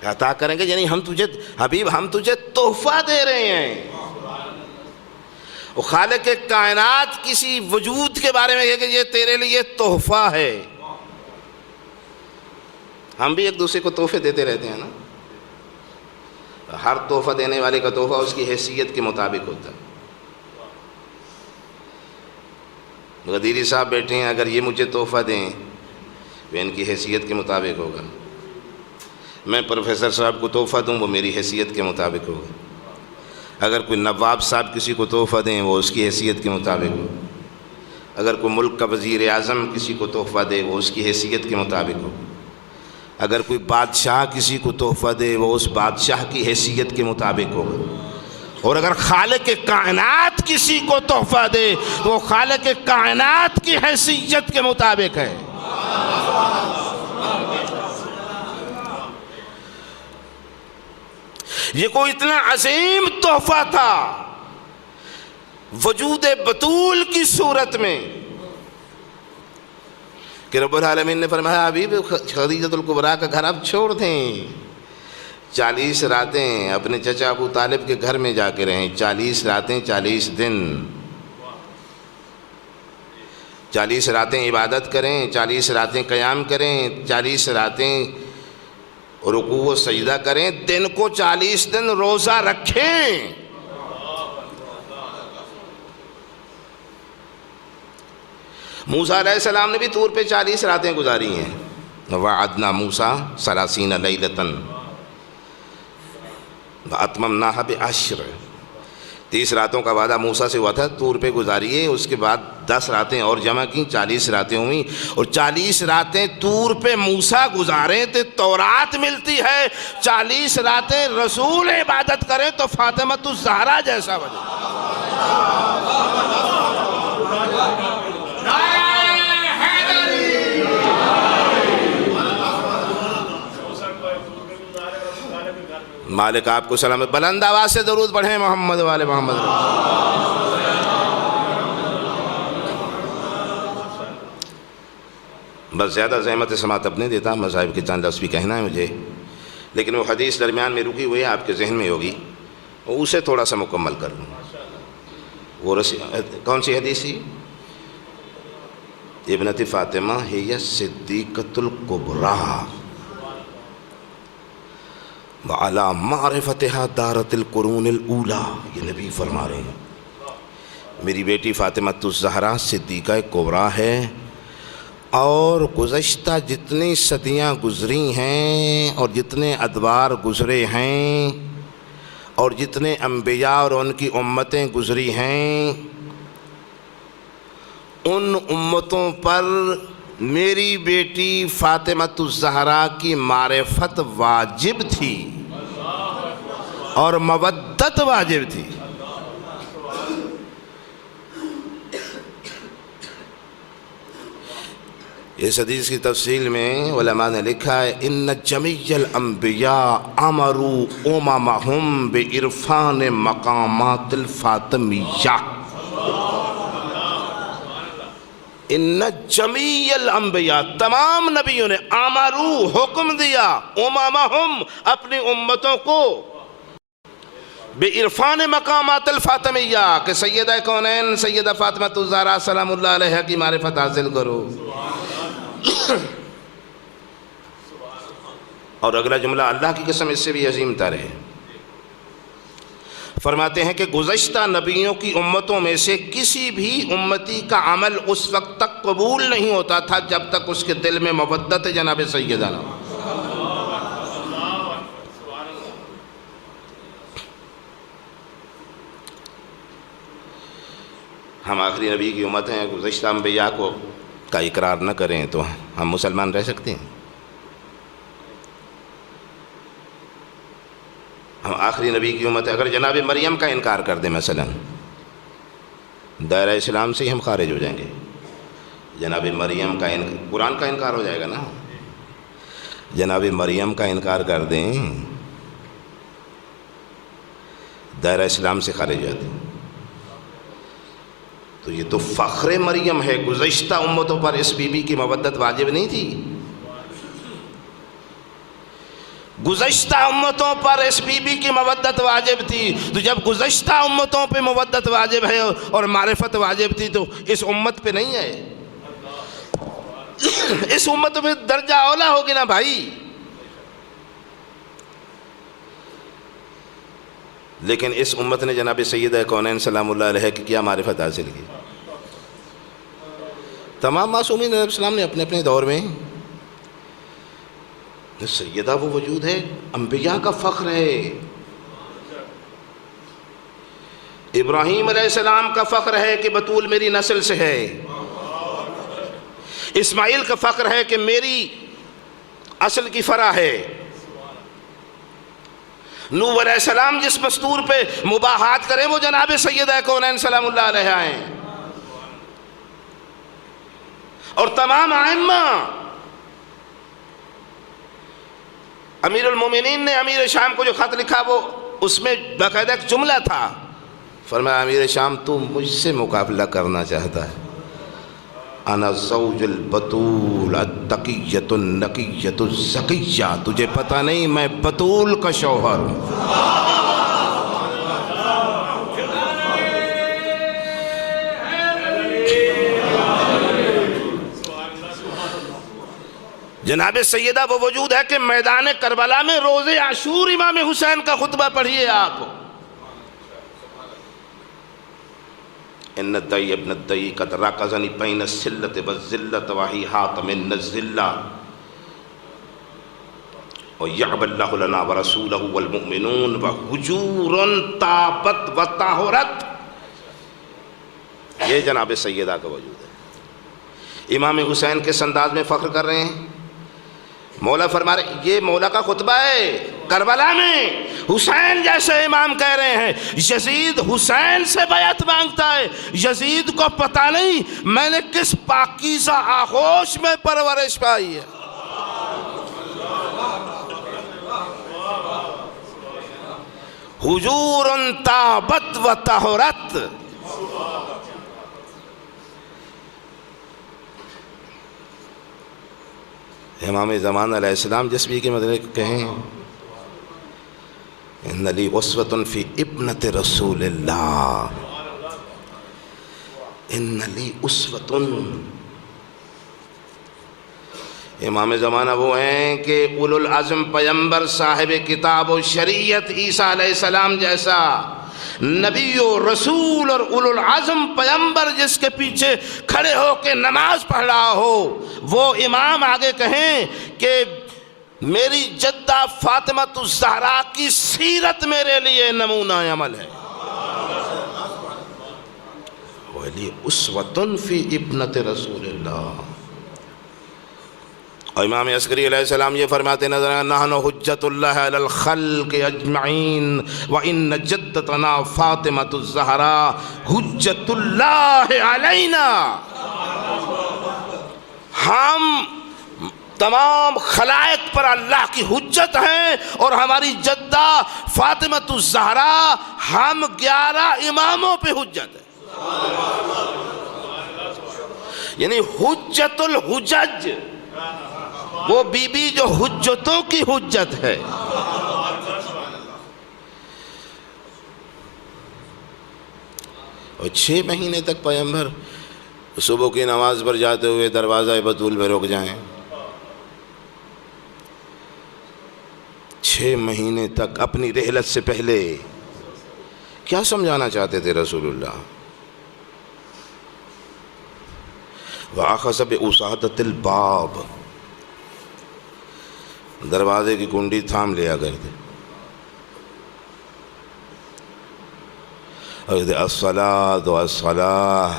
عطا کریں گے یعنی ہم تجھے حبیب ہم تجھے تحفہ دے رہے ہیں. وہ خالق کائنات کسی وجود کے بارے میں یہ کہ یہ تیرے لیے تحفہ ہے. ہم بھی ایک دوسرے کو تحفے دیتے رہتے ہیں نا. ہر تحفہ دینے والے کا تحفہ اس کی حیثیت کے مطابق ہوتا ہے. غدیری صاحب بیٹھے ہیں، اگر یہ مجھے تحفہ دیں وہ ان کی حیثیت کے مطابق ہوگا. میں پروفیسر صاحب کو تحفہ دوں وہ میری حیثیت کے مطابق ہوگا. اگر کوئی نواب صاحب کسی کو تحفہ دیں وہ اس کی حیثیت کے مطابق ہو. اگر کوئی ملک کا وزیر اعظم کسی کو تحفہ دے وہ اس کی حیثیت کے مطابق ہو. اگر کوئی بادشاہ کسی کو تحفہ دے وہ اس بادشاہ کی حیثیت کے مطابق ہوگا. اور اگر خالق کائنات کسی کو تحفہ دے تو وہ خالق کائنات کی حیثیت کے مطابق ہے. یہ کوئی اتنا عظیم تحفہ تھا وجود بطول کی صورت میں کہ رب العالمین نے فرمایا حبیب خدیجۃ الکبریٰ کا گھر اب چھوڑ دیں. 40 راتیں اپنے چچا ابو طالب کے گھر میں جا کے رہیں. 40 راتیں 40 دن 40 راتیں عبادت کریں، 40 راتیں قیام کریں، 40 راتیں رکوع و سجدہ کریں، دن کو 40 دن روزہ رکھیں. موسیٰ علیہ السلام نے بھی طور پہ 40 راتیں گزاری ہیں. وعدنا موسیٰ 30 لیلۃ واتممناها بعشر. 30 راتوں کا وعدہ موسیٰ سے ہوا تھا طور پہ گزاریے. اس کے بعد 10 راتیں اور جمع کی، 40 راتیں ہوئیں. اور 40 راتیں طور پہ موسیٰ گزاریں تو تورات ملتی ہے. 40 راتیں رسول عبادت کریں تو فاطمۃ الزہرا جیسا وجہ. مالک آپ کو سلامت. بلند آواز سے درود پڑھیں محمد والے محمد. بس زیادہ زحمت سماعت اب نہیں دیتا، مذاہب کے چند لفظ بھی کہنا ہے مجھے، لیکن وہ حدیث درمیان میں رکی ہوئی ہے آپ کے ذہن میں ہوگی، اسے تھوڑا سا مکمل کر لوں. وہ کون سی حدیث تھی؟ ابنت فاطمہ ہی صدیقۃ الکبریٰ وعلی معرفتہا دارت القرون الاولیٰ. یہ نبی فرما رہے ہیں میری بیٹی فاطمۃ الزہرا صدیقہ کبریٰ ہے، اور گزشتہ جتنی صدیاں گزری ہیں اور جتنے ادوار گزرے ہیں اور جتنے انبیاء اور ان کی امتیں گزری ہیں، ان امتوں پر میری بیٹی فاطمۃ الزہرا کی معرفت واجب تھی اور مودت واجب تھی. اس حدیث کی تفصیل میں علماء نے لکھا ہے ان جمیع الانبیاء امروا اممہم بعرفان مقامات الفاطمیہ. ان جمیع الانبیاء تمام نبیوں نے امروا حکم دیا اممہم اپنی امتوں کو بعرفان مقامات الفاطمیہ کہ سیدہ کونین سیدہ فاطمۃ الزہرا سلام اللہ علیہا کی معرفت حاصل کرو. اور اگلا جملہ اللہ کی قسم اس سے بھی عظیم تر ہے. فرماتے ہیں کہ گزشتہ نبیوں کی امتوں میں سے کسی بھی امتی کا عمل اس وقت تک قبول نہیں ہوتا تھا جب تک اس کے دل میں مودت جناب سیدہ نہ ہو. ہم آخری نبی کی امت ہیں، گزشتہ انبیاء کو کا اقرار نہ کریں تو ہم مسلمان رہ سکتے ہیں؟ ہم آخری نبی کی امت ہے. اگر جناب مریم کا انکار کر دیں مثلا دائرہ اسلام سے ہی ہم خارج ہو جائیں گے. جناب مریم کا قرآن کا انکار ہو جائے گا نا. جناب مریم کا انکار کر دیں دائرہ اسلام سے خارج ہو جاتے ہیں. تو یہ تو فخر مریم ہے. گزشتہ امتوں پر اس بی بی کی مودت واجب نہیں تھی. گزشتہ امتوں پر اس بی بی کی مودت واجب تھی. تو جب گزشتہ امتوں پہ مودت واجب ہے اور معرفت واجب تھی تو اس امت پہ نہیں ہے. اس امت پہ درجہ اولا ہوگی نا بھائی. لیکن اس امت نے جناب سیدہ کونین سلام اللہ علیہ کی کیا معرفت حاصل کی. تمام معصومین علیہ السلام نے اپنے اپنے دور میں سیدہ وہ وجود ہے انبیاء کا فخر ہے. ابراہیم علیہ السلام کا فخر ہے کہ بطول میری نسل سے ہے. اسماعیل کا فخر ہے کہ میری اصل کی فرع ہے. نوح علیہ السلام جس مستور پہ مباحات کریں وہ جناب سیدہ کونین سلام اللہ علیہ ہیں. اور تمام ائمہ امیر المومنین نے امیر شام کو جو خط لکھا وہ اس میں باقاعدہ ایک جملہ تھا. فرمایا امیر شام تو مجھ سے مقابلہ کرنا چاہتا ہے. انا زوج البطول التقیۃ النقیۃ الزکیہ. تجھے پتہ نہیں میں بطول کا شوہر ہوں. جناب سیدہ وہ وجود ہے کہ میدان کربلا میں روز عاشور امام حسین کا خطبہ پڑھیے آپ. ان الدئی ابن الدئی قد رکزنی بین السلۃ والذلۃ وہیہات من الذلہ ویعب اللہ لنا ورسولہ والمؤمنون وحجور طابت وطہرت. یہ جناب سیدہ کا وجود ہے. امام حسین کس انداز میں فخر کر رہے ہیں؟ مولا فرما رہے یہ مولا کا خطبہ ہے کربلا میں. حسین جیسے امام کہہ رہے ہیں یزید حسین سے بیعت مانگتا ہے. یزید کو پتہ نہیں میں نے کس پاکیزہ آغوش میں پرورش پائی ہے. حجور طابت و طہرت. امام زمان علیہ السلام جس بھی کے مدرک کہیں ان لی اسوۃ فی ابنۃ رسول اللہ. ان لی اسوۃ امام زمانہ وہ ہیں کہ اولو العزم پیمبر صاحب کتاب و شریعت عیسیٰ علیہ السلام جیسا نبی و رسول اور اولو العزم پیمبر جس کے پیچھے کھڑے ہو کے نماز پڑھ رہا ہو، وہ امام آگے کہیں کہ میری جدہ فاطمۃ الزہرا کی سیرت میرے لیے نمونہ عمل ہے، ولی اسوۃ فی ابنۃ رسول اللہ۔ اور امام عسکری علیہ السلام یہ فرماتے نظر آئے نحن حجت اللہ علی الخلق اجمعین وان جدتنا فاطمۃ الزہرا حجت اللہ علینا، ہم تمام خلائق پر اللہ کی حجت ہیں اور ہماری جدہ فاطمۃ الزہرا ہم 11 اماموں پہ حجت ہے، یعنی حجت الحجج، وہ بی بی جو حجتوں کی حجت ہے۔ اور 6 مہینے تک پیغمبر صبح کی نماز پر جاتے ہوئے دروازہ بطول میں رک جائیں، 6 مہینے تک اپنی رحلت سے پہلے کیا سمجھانا چاہتے تھے رسول اللہ؟ وَأَخَذَ بِأُسَادَةِ الْبَابِ، دروازے کی کنڈی تھام لیا کرتے، الصلاۃ والصلاۃ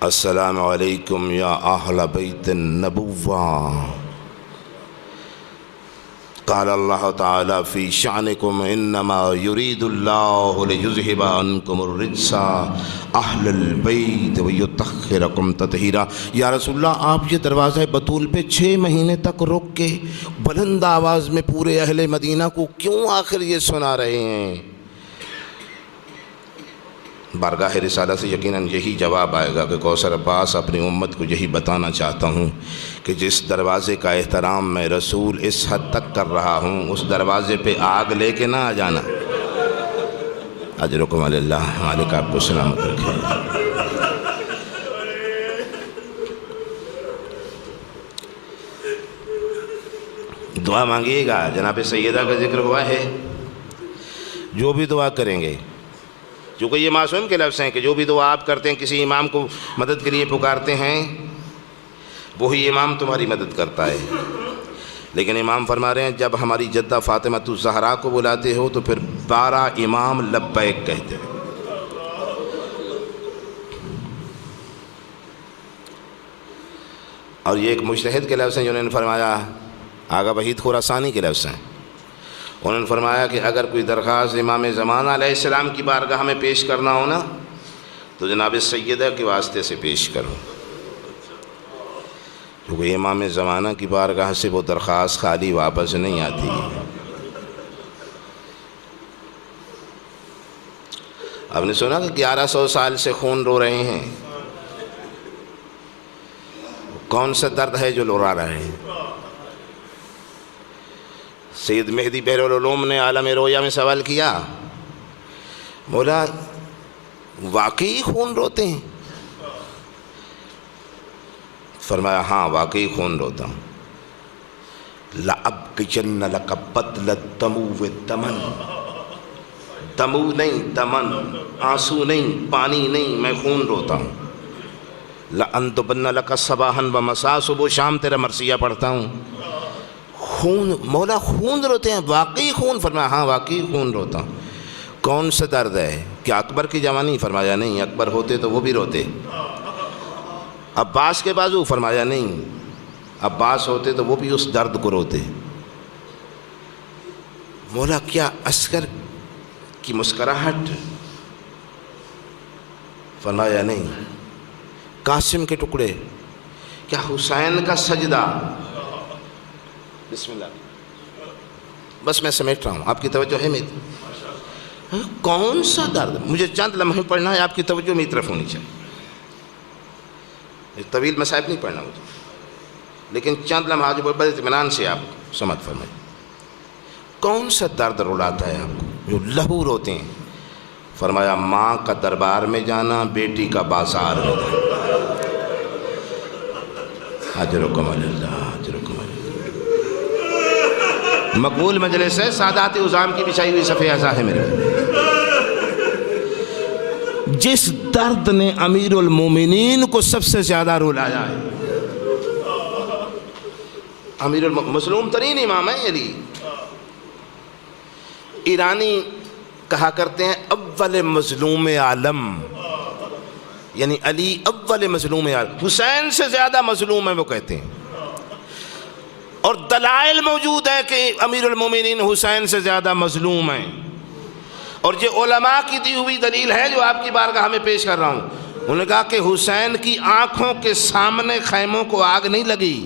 السلام علیکم یا اہل بیت النبوہ، قال اللہ تعالی فی شأنکم انما یرید اللہ لیذہب عنکم الرجس اہل البیت ویطہرکم تطہیرا۔ یا رسول اللہ آپ یہ دروازہ بطول پہ 6 مہینے تک رک کے بلند آواز میں پورے اہل مدینہ کو کیوں آخر یہ سنا رہے ہیں؟ بارگاہ رسالہ سے یقیناً یہی جواب آئے گا کہ کوثر عباس اپنی امت کو یہی بتانا چاہتا ہوں کہ جس دروازے کا احترام میں رسول اس حد تک کر رہا ہوں، اس دروازے پہ آگ لے کے نہ آ جانا۔ اجرکم علی اللہ، مالک آپ کو سلامت رکھے۔ دعا مانگیے گا، جناب سیدہ کا ذکر ہوا ہے، جو بھی دعا کریں گے، چونکہ یہ معصوم کے لفظ ہیں کہ جو بھی دعا آپ کرتے ہیں کسی امام کو مدد کے لیے پکارتے ہیں، وہی امام تمہاری مدد کرتا ہے، لیکن امام فرما رہے ہیں جب ہماری جدہ فاطمۃ الزہرا کو بلاتے ہو تو پھر 12 امام لبیک کہتے ہیں۔ اور یہ ایک مجتہد کے لفظ ہیں جنہوں نے فرمایا، آغا وحید خراسانی کے لفظ ہیں، انہوں نے فرمایا کہ اگر کوئی درخواست امام زمانہ علیہ السلام کی بارگاہ میں پیش کرنا ہو نا تو جناب سیدہ کے واسطے سے پیش کرو، کیونکہ امام زمانہ کی بارگاہ سے وہ درخواست خالی واپس نہیں آتی۔ آپ نے سنا کہ 1100 سال سے خون رو رہے ہیں، کون سا درد ہے جو لورا رہے ہیں؟ سید مہدی بحر العلوم نے عالم رویا میں سوال کیا، مولا واقعی خون روتے ہیں؟ فرمایا ہاں واقعی خون روتا ہوں۔ لَأَبْكِجَنَّ لَكَ بَدْلَ الدَّمُوِ الدَّمَنِ، دمو نہیں دمن، آنسو نہیں پانی نہیں، میں خون روتا ہوں۔ لَأَنْدُبَنَّ لَكَ صَبَاحًا وَمَسَاءً، صبح و شام تیرا مرثیہ پڑھتا ہوں۔ خون، مولا خون روتے ہیں؟ واقعی خون؟ فرمایا ہاں واقعی خون روتا ہوں۔ کون سا درد ہے؟ کیا اکبر کی جوانی؟ فرمایا نہیں، اکبر ہوتے تو وہ بھی روتے۔ عباس کے بازو؟ فرمایا نہیں، عباس ہوتے تو وہ بھی اس درد کو روتے۔ مولا کیا عسکر کی مسکراہٹ؟ فرمایا نہیں۔ قاسم کے ٹکڑے؟ کیا حسین کا سجدہ؟ بسم اللہ، بس میں سمیٹ رہا ہوں، آپ کی توجہ ہے میری؟ کون سا درد؟ مجھے چند لمحے پڑھنا ہے، آپ کی توجہ میری طرف ہونی چاہیے، طویل مصائب نہیں پڑھنا مجھے، لیکن چند لمحہ جو بڑے اطمینان سے آپ سمجھ فرمائیں۔ کون سا درد رلاتا ہے آپ کو جو لہو روتے ہیں؟ فرمایا ماں کا دربار میں جانا، بیٹی کا بازار میں جانا۔ اجرکم اللہ، اجرکم اللہ۔ مقبول مجلس ہے، سادات عظام کی بچھائی ہوئی صفحہ ایسا ہے میرے۔ جس درد نے امیر المومنین کو سب سے زیادہ رلایا ہے، مظلوم ترین امام ہے علی۔ ایرانی کہا کرتے ہیں اول مظلوم عالم، یعنی علی اول مظلوم عالم، حسین سے زیادہ مظلوم ہے وہ کہتے ہیں، اور دلائل موجود ہے کہ امیر المومنین حسین سے زیادہ مظلوم ہیں، اور یہ علماء کی دی ہوئی دلیل ہے جو آپ کی بارگاہ میں پیش کر رہا ہوں۔ انہوں نے کہا کہ حسین کی آنکھوں کے سامنے خیموں کو آگ نہیں لگی،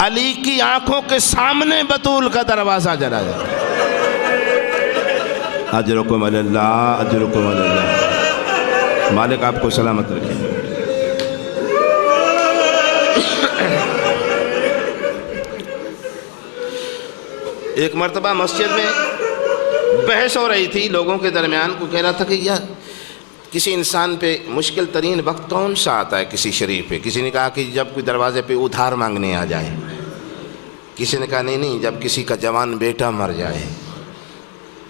علی کی آنکھوں کے سامنے بطول کا دروازہ جلا جائے۔ اجرکم اللہ، اجرکم اللہ، مالک آپ کو سلامت رکھے۔ ایک مرتبہ مسجد میں بحث ہو رہی تھی لوگوں کے درمیان، کو کہہ رہا تھا کہ یار کسی انسان پہ مشکل ترین وقت کون سا آتا ہے کسی شریف پہ؟ کسی نے کہا کہ جب کوئی دروازے پہ ادھار مانگنے آ جائے، کسی نے کہا نہیں جب کسی کا جوان بیٹا مر جائے۔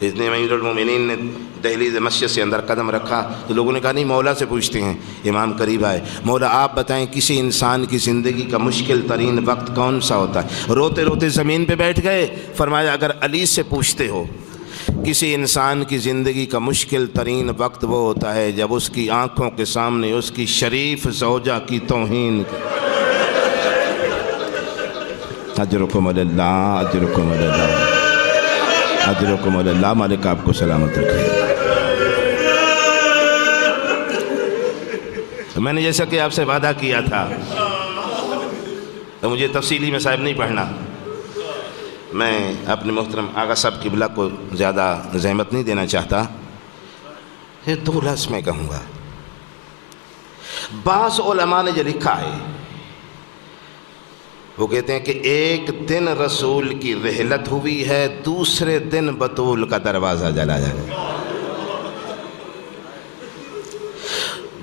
اتنے امیر المومنین نے دہلیز مسجد سے اندر قدم رکھا تو لوگوں نے کہا نہیں مولا سے پوچھتے ہیں، امام قریب آئے، مولا آپ بتائیں کسی انسان کی زندگی کا مشکل ترین وقت کون سا ہوتا ہے؟ روتے روتے زمین پہ بیٹھ گئے، فرمایا اگر علی سے پوچھتے ہو کسی انسان کی زندگی کا مشکل ترین وقت وہ ہوتا ہے جب اس کی آنکھوں کے سامنے اس کی شریف زوجہ کی توہین۔ اجرکم اللہ، اجرکم اللہ، اجرکم اللہ، مالک آپ کو سلامت رکھے۔ میں نے جیسا کہ آپ سے وعدہ کیا تھا تو مجھے تفصیلی مسائل نہیں پڑھنا، میں اپنے محترم آغا صاحب قبلہ کو زیادہ زحمت نہیں دینا چاہتا، یہ 2 لفظ میں کہوں گا۔ بعض علماء نے جو لکھا ہے وہ کہتے ہیں کہ ایک دن رسول کی رحلت ہوئی ہے، دوسرے دن بطول کا دروازہ جلا جائے۔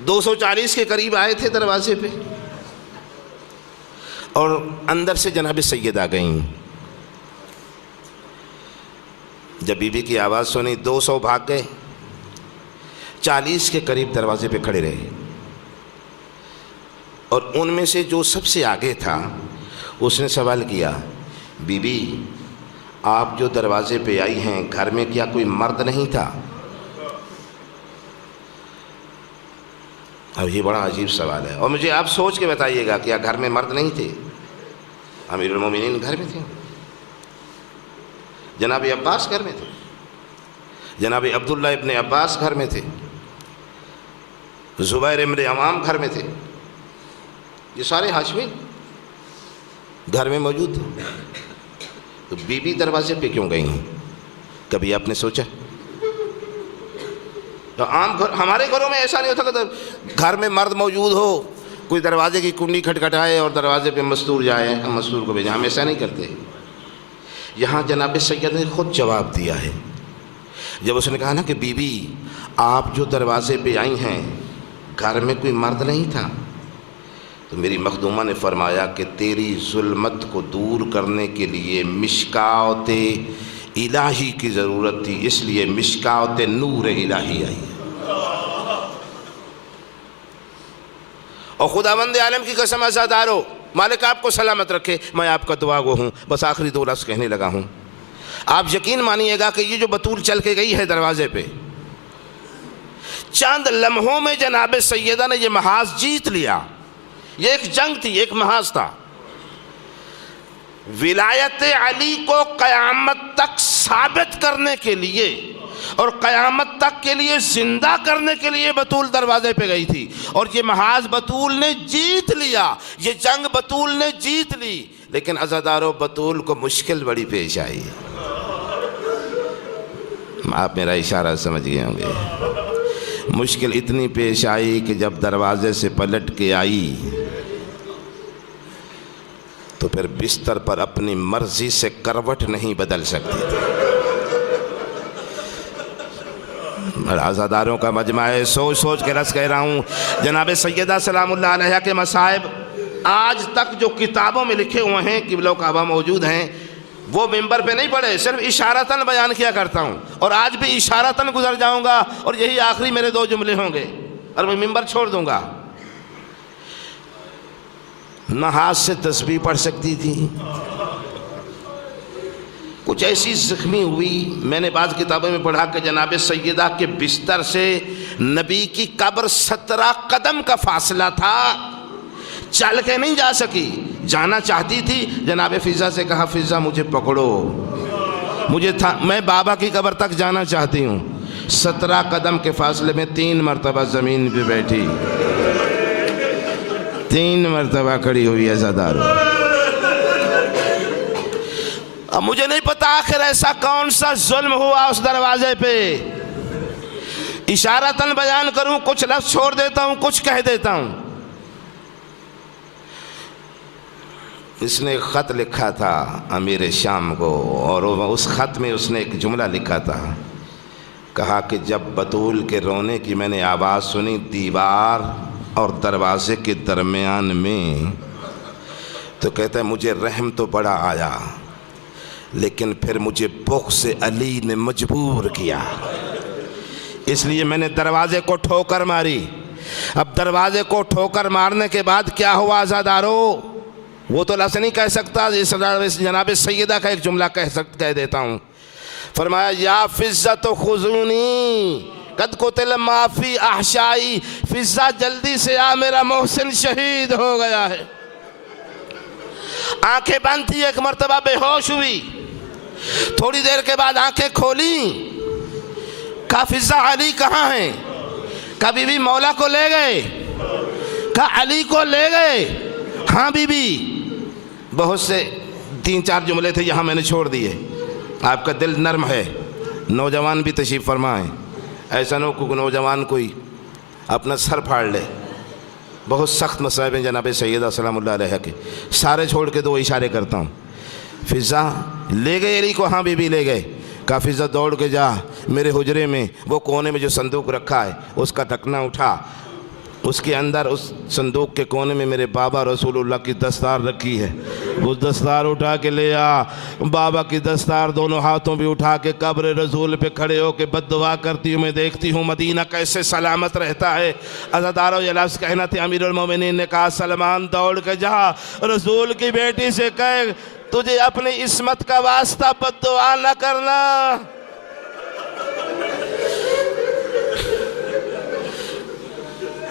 240 کے قریب آئے تھے دروازے پہ، اور اندر سے جناب سیدہ گئیں۔ جب بی بی کی آواز سنی 200 بھاگ گئے، 40 کے قریب دروازے پہ کھڑے رہے، اور ان میں سے جو سب سے آگے تھا اس نے سوال کیا، بی بی آپ جو دروازے پہ آئی ہیں گھر میں کیا کوئی مرد نہیں تھا؟ اور یہ بڑا عجیب سوال ہے، اور مجھے آپ سوچ کے بتائیے گا کیا گھر میں مرد نہیں تھے؟ امیر المومنین گھر میں تھے، جناب عباس گھر میں تھے، جناب عبداللہ ابن عباس گھر میں تھے، زبیر ابن عوام گھر میں تھے، یہ سارے ہاشمی گھر میں موجود تھے، تو بی بی دروازے پہ کیوں گئی ہیں؟ کبھی آپ نے سوچا؟ تو عام گھر، ہمارے گھروں میں ایسا نہیں ہوتا کہ گھر میں مرد موجود ہو، کوئی دروازے کی کنڈی کھٹکھٹائے اور دروازے پہ مستور جائے، ہم مستور کو بھیجیں، ہم ایسا نہیں کرتے۔ یہاں جناب سید نے خود جواب دیا ہے، جب اس نے کہا نا کہ بی بی آپ جو دروازے پہ آئی ہیں گھر میں کوئی مرد نہیں تھا، تو میری مخدومہ نے فرمایا کہ تیری ظلمت کو دور کرنے کے لیے مشکاوت الہی کی ضرورت تھی، اس لیے مشکاوت نور الہی آئی ہے۔ اور خداوند عالم کی قسم عزادارو، مالک آپ کو سلامت رکھے، میں آپ کا دعا گو ہوں، بس آخری 2 لفظ کہنے لگا ہوں۔ آپ یقین مانیے گا کہ یہ جو بطول چل کے گئی ہے دروازے پہ، چند لمحوں میں جناب سیدہ نے یہ محاذ جیت لیا۔ یہ ایک جنگ تھی، ایک محاذ تھا۔ ولایت علی کو قیامت تک ثابت کرنے کے لیے اور قیامت تک کے لیے زندہ کرنے کے لیے بطول دروازے پہ گئی تھی، اور یہ محاذ بطول نے جیت لیا، یہ جنگ بطول نے جیت لی۔ لیکن عزادارو بطول کو مشکل بڑی پیش آئی، آپ میرا اشارہ سمجھ گئے ہوں گے۔ مشکل اتنی پیش آئی کہ جب دروازے سے پلٹ کے آئی تو پھر بستر پر اپنی مرضی سے کروٹ نہیں بدل سکتی تھی۔ عزاداروں کا مجمع ہے، سوچ سوچ کے رس کہہ رہا ہوں۔ جناب سیدہ سلام اللہ علیہ کے مصائب آج تک جو کتابوں میں لکھے ہوئے ہیں قبلہ و کعبہ موجود ہیں وہ ممبر پہ نہیں پڑھے، صرف اشارتاً بیان کیا کرتا ہوں، اور آج بھی اشارتاً گزر جاؤں گا، اور یہی آخری میرے 2 جملے ہوں گے اور میں ممبر چھوڑ دوں گا۔ نہ ہاتھ سے تسبیح پڑھ سکتی تھی، کچھ ایسی زخمی ہوئی۔ میں نے بعض کتابوں میں پڑھا کہ جناب سیدہ کے بستر سے نبی کی قبر 17 قدم کا فاصلہ تھا، چل کے نہیں جا سکی، جانا چاہتی تھی۔ جناب فضہ سے کہا فضہ مجھے پکڑو، میں بابا کی قبر تک جانا چاہتی ہوں۔ 17 قدم کے فاصلے میں 3 مرتبہ زمین پہ بیٹھی، 3 مرتبہ کھڑی ہوئی عزادارو۔ اب مجھے نہیں پتا آخر ایسا کون سا ظلم ہوا اس دروازے پہ۔ اشارتاً بیان کروں، کچھ لفظ چھوڑ دیتا ہوں، کچھ کہہ دیتا ہوں۔ اس نے ایک خط لکھا تھا امیر شام کو، اور اس خط میں اس نے ایک جملہ لکھا تھا، کہا کہ جب بطول کے رونے کی میں نے آواز سنی دیوار اور دروازے کے درمیان میں، تو کہتا ہے مجھے رحم تو بڑا آیا، لیکن پھر مجھے بغض علی نے مجبور کیا، اس لیے میں نے دروازے کو ٹھوکر ماری۔ اب دروازے کو ٹھوکر مارنے کے بعد کیا ہوا عزادارو؟ وہ تو لفظ نہیں کہہ سکتا، جناب سیدہ کا ایک جملہ کہہ دیتا ہوں۔ فرمایا یا فضۃ خذونی قد قتل ما فی احشائی، فضہ جلدی سے آ میرا محسن شہید ہو گیا ہے۔ آنکھیں بند تھی، ایک مرتبہ بے ہوش ہوئی، تھوڑی دیر کے بعد آنکھیں کھولیں، کہا فضہ علی کہاں ہیں؟ کہا بی بی مولا کو لے گئے۔ کہا علی کو لے گئے؟ ہاں بی بی۔ بہت سے 3-4 جملے تھے، یہاں میں نے چھوڑ دیے۔ آپ کا دل نرم ہے، نوجوان بھی تشریف فرمائیں، ایسا نہ ہو کہ نوجوان کوئی اپنا سر پھاڑ لے۔ بہت سخت مصائب ہیں جناب سیدہ سلام اللہ علیہ کے، سارے چھوڑ کے 2 اشارے کرتا ہوں۔ فضہ لے گئے علی کو؟ ہاں بی بی لے گئے۔ کہا فضہ دوڑ کے جا میرے حجرے میں، وہ کونے میں جو صندوق رکھا ہے اس کا ڈھکنا اٹھا، اس کے اندر اس صندوق کے کونے میں میرے بابا رسول اللہ کی دستار رکھی ہے، وہ دستار اٹھا کے لے آ۔ بابا کی دستار دونوں ہاتھوں بھی اٹھا کے قبر رسول پہ کھڑے ہو کے بد دعا کرتی ہوں، میں دیکھتی ہوں مدینہ کیسے سلامت رہتا ہے۔ عزادارو یہ لفظ کہنا تھے، امیر المومنین نے کہا سلمان دوڑ کے جا، رسول کی بیٹی سے کہے تجھے اپنی عصمت کا واسطہ بد دعا نہ کرنا۔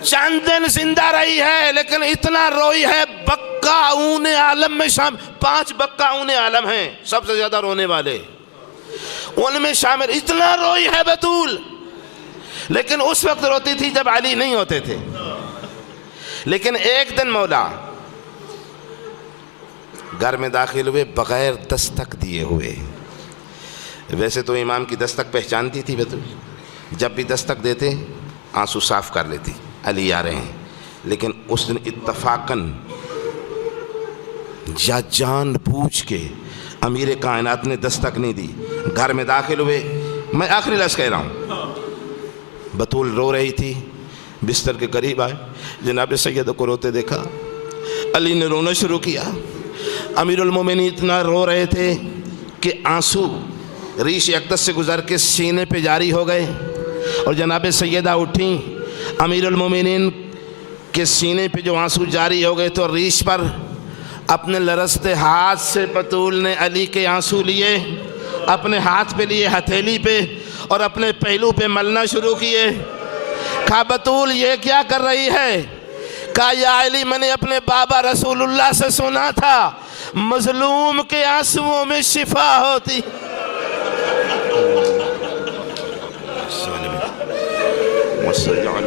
چند دن زندہ رہی ہے، لیکن اتنا روئی ہے، بکاؤن عالم میں 5 بکاؤن عالم ہیں سب سے زیادہ رونے والے، ان میں شامل، اتنا روئی ہے بطول، لیکن اس وقت روتی تھی جب علی نہیں ہوتے تھے۔ لیکن ایک دن مولا گھر میں داخل ہوئے بغیر دستک دیے ہوئے۔ ویسے تو امام کی دستک پہچانتی تھی بطول، جب بھی دستک دیتے آنسو صاف کر لیتی، علی آ رہے ہیں، لیکن اس دن اتفاقاً یا جان بوجھ کے امیر کائنات نے دستک نہیں دی۔ گھر میں داخل ہوئے، میں آخری لفظ کہہ رہا ہوں، بطول رو رہی تھی، بستر کے قریب آئے، جناب سیدہ کو روتے دیکھا، علی نے رونا شروع کیا۔ امیر المومنین اتنا رو رہے تھے کہ آنسو ریش اقدس سے گزر کے سینے پہ جاری ہو گئے، اور جناب سیدہ اٹھیں، امیر المومنین کے سینے پہ جو آنسو جاری ہو گئے تو ریش پر اپنے لرزتے ہاتھ سے بطول نے علی کے آنسو لیے، اپنے ہاتھ پہ لیے، ہتھیلی پہ، اور اپنے پہلو پہ ملنا شروع کیے۔ کہا بطول یہ کیا کر رہی ہے؟ کہا یا علی میں نے اپنے بابا رسول اللہ سے سنا تھا مظلوم کے آنسوؤں میں شفا ہوتی۔ وسلم